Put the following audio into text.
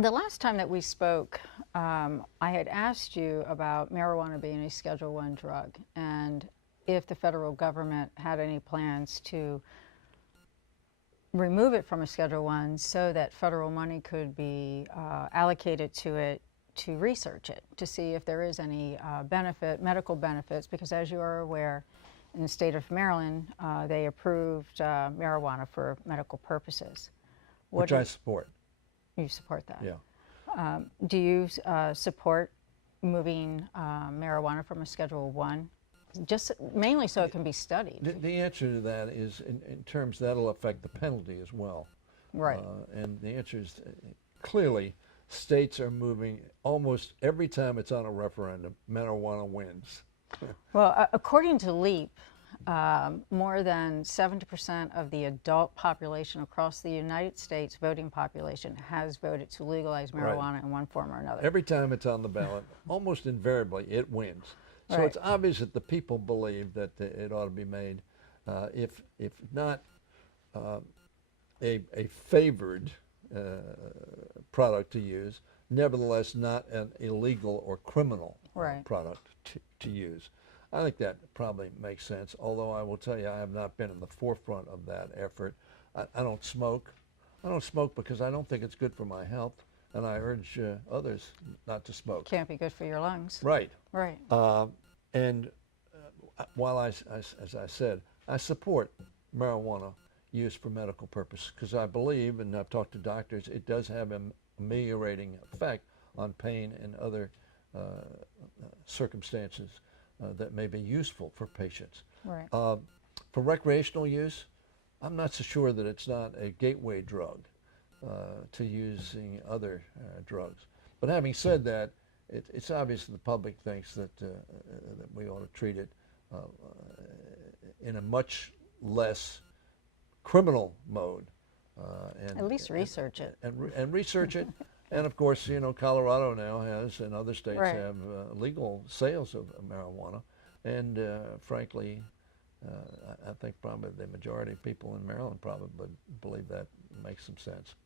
The last time that we spoke, I had asked you about marijuana being a Schedule I drug and if the federal government had any plans to remove it from a Schedule I so that federal money could be allocated to it to research it, to see if there is any medical benefits, because as you are aware, in the state of Maryland, they approved marijuana for medical purposes. Which I support. You support that? Yeah. Do you support moving marijuana from a Schedule I, just mainly so it can be studied? The answer to that is, in terms that'll affect the penalty as well. Right. And the answer is clearly states are moving almost every time it's on a referendum, marijuana wins. Well, according to LEAP, more than 70% of the adult population across the United States voting population has voted to legalize marijuana Right. in one form or another. Every time it's on the ballot, almost invariably it wins. So Right. it's obvious that the people believe that it ought to be made, if not a favored product to use, nevertheless not an illegal or criminal Right. product to use. I think that probably makes sense, although I will tell you I have not been in the forefront of that effort. I don't smoke. I don't smoke because I don't think it's good for my health, and I urge others not to smoke. Can't be good for your lungs. Right. Right. And while as I said, I support marijuana use for medical purposes because I believe, and I've talked to doctors, it does have an ameliorating effect on pain and other circumstances that may be useful for patients. Right. For recreational use, I'm not so sure that it's not a gateway drug to using other drugs. But having said that, it's obvious that the public thinks that we ought to treat it in a much less criminal mode. And At least research it. And research it. And of course, you know, Colorado now has, and other states Right. have legal sales of marijuana. And frankly, I think probably the majority of people in Maryland probably believe that makes some sense.